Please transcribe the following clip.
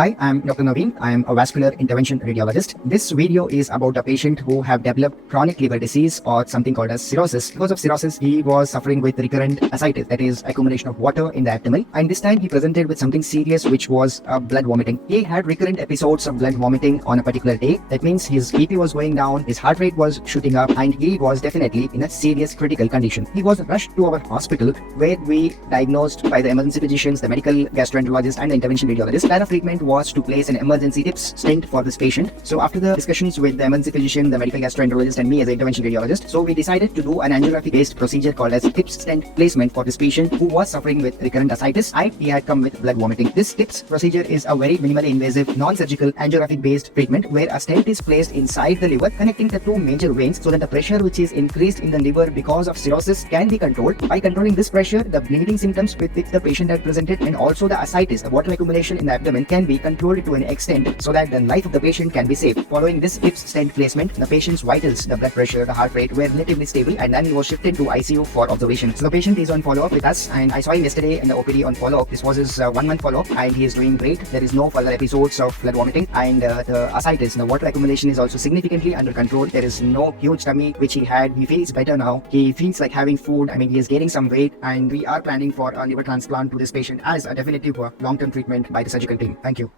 Hi, I'm Dr. Naveen. I'm a vascular intervention radiologist. This video is about a patient who have developed chronic liver disease or something called as cirrhosis. Because of cirrhosis, he was suffering with recurrent ascites, that is accumulation of water in the abdomen. And this time he presented with something serious, which was blood vomiting. He had recurrent episodes of blood vomiting on a particular day. That means his BP was going down, his heart rate was shooting up, and he was definitely in a serious critical condition. He was rushed to our hospital where we diagnosed by the emergency physicians, the medical gastroenterologist and the intervention radiologist. Plan of treatment was to place an emergency TIPS stent for this patient. So after the discussions with the emergency physician, the medical gastroenterologist and me as an intervention radiologist, so we decided to do an angiography based procedure called as TIPS stent placement for this patient who was suffering with recurrent ascites and he had come with blood vomiting. This TIPS procedure is a very minimally invasive non-surgical angiographic based treatment where a stent is placed inside the liver connecting the two major veins so that the pressure which is increased in the liver because of cirrhosis can be controlled. By controlling this pressure, the bleeding symptoms with which the patient had presented and also the ascites, the water accumulation in the abdomen, can be controlled to an extent so that the life of the patient can be saved. Following this TIPS stent placement, the patient's vitals, the blood pressure, the heart rate were relatively stable and then he was shifted to ICU for observation. So the patient is on follow-up with us and I saw him yesterday in the OPD on follow-up. This was his 1 month follow-up and he is doing great. There is no further episodes of blood vomiting and the ascites, the water accumulation is also significantly under control. There is no huge tummy which he had. He feels better now. He feels like having food. He is gaining some weight and we are planning for a liver transplant to this patient as a definitive long-term treatment by the surgical team. Thank you.